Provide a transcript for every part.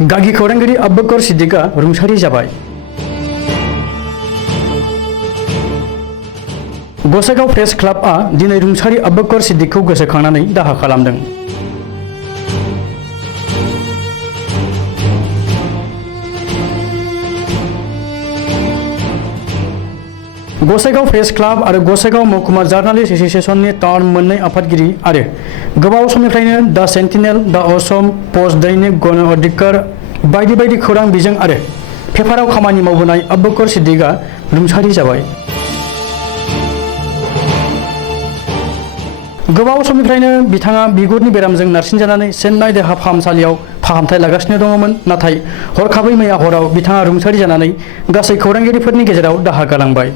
गागि खौरांगिरि अब्बकर सिद्दिकआ रुंसारि जाबाय। गसाइगाव प्रेस क्लाबआ दिनै रुंसारि अब्बकर सिद्दिकखौ गोसोखांनानै दाहा खालामदों। गसाइगाव प्रेस क्लाब आरो गसाइगाव महकुमा जार्नालिस्ट एसोसिएशननि टाउन मोननै आफादगिरि आरो गोबाव समनिफ्रायनो दा सेन्टिनेल, दा असम, पोस्ट दैनिक, गण अधिकार बायदि बायदि खौरां बिजों आरो पेपाराव खामानि मावबोनाय अब्बकर सिद्दिकआ रुंसारि जाबाय। गोबाव समनिफ्रायनो बिथाङा बिगुरनि बेरामजों नारसिनजानानै चेन्नाइ देहा फाहामसालियाव फाहामथाय लागासिनो दङमोन, नाथाय हरखाबै मैया हराव बिथाङा रुंसारि जानानै गासै खौरांगिरिफोरनि गेजेराव दाहा गालांबाय।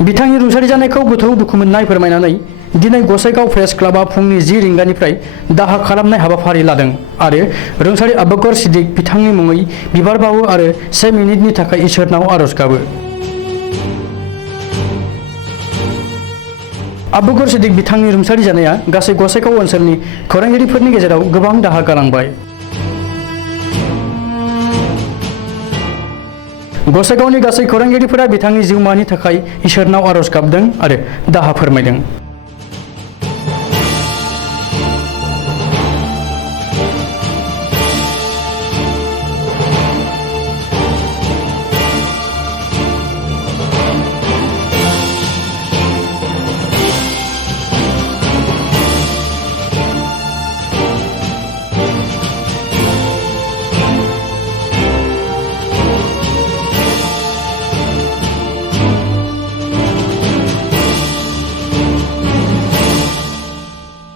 बिथांनि रुंसारि जानायखौ गोथौ दुखु मोननाय फोरमायनानै दिनै गसाइगाव प्रेस क्लाबआ फुंनि 10 रिंगानिफ्राय दाहा खालामनाय हाबाफारि लादों आरो रुंसारि अब्बकर सिद्दिक बिथांनि मुङै बिबार बावो आरो 1 मिनिटनि थाखाय इसोरनाव आरज गाबो। अब्बकर सिद्दिक बिथांनि रुंसारि जानाया गासै गसाइगाव ओनसोलनि खौरांगिरिफोरनि गेजेराव गोबां दाहा गालांबाय। गसाइगावनि गासै खौरांगिरिफोरा बिथांनि जिउमानि थाखाय इसोरनाव आरज गाबदों आरो दाहा फोरमायदों।